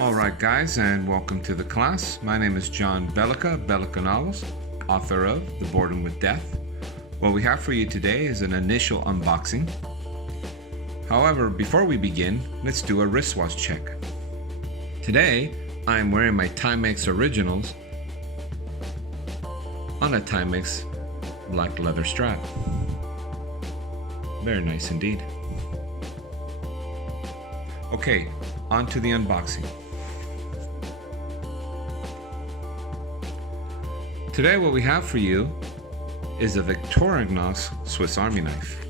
Alright guys, and welcome to the class. My name is John Belica, Belica Novels, author of The Boredom with Death. What we have for you today is an initial unboxing. However, before we begin, let's do a wristwatch check. Today, I am wearing my Timex Originals on a Timex black leather strap. Very nice indeed. Okay, on to the unboxing. Today what we have for you is a Victorinox Swiss Army knife.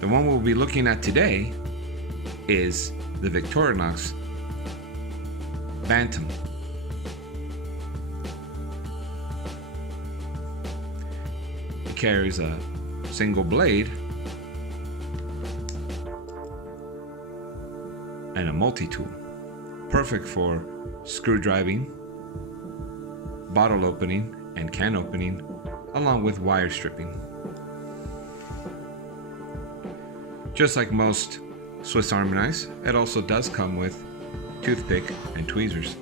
The one we'll be looking at today is the Victorinox Bantam. It carries a single blade and a multi-tool, perfect for screw driving, bottle opening and can opening, along with wire stripping. Just like most Swiss Army knives, it also does come with toothpick and tweezers.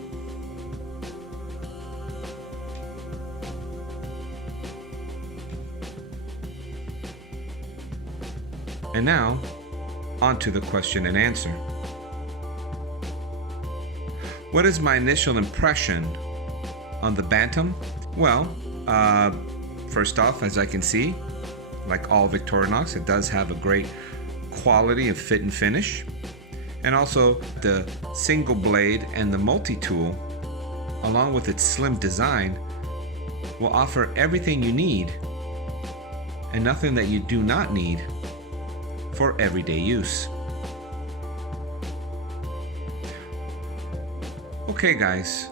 And now, on to the question and answer. What is my initial impression on the Bantam? Well, first off, as I can see, like all Victorinox, it does have a great quality of fit and finish. And also the single blade and the multi-tool, along with its slim design, will offer everything you need and nothing that you do not need for everyday use. Okay guys,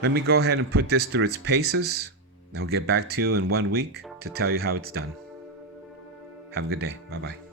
let me go ahead and put this through its paces. I'll get back to you in 1 week to tell you how it's done. Have a good day. Bye-bye.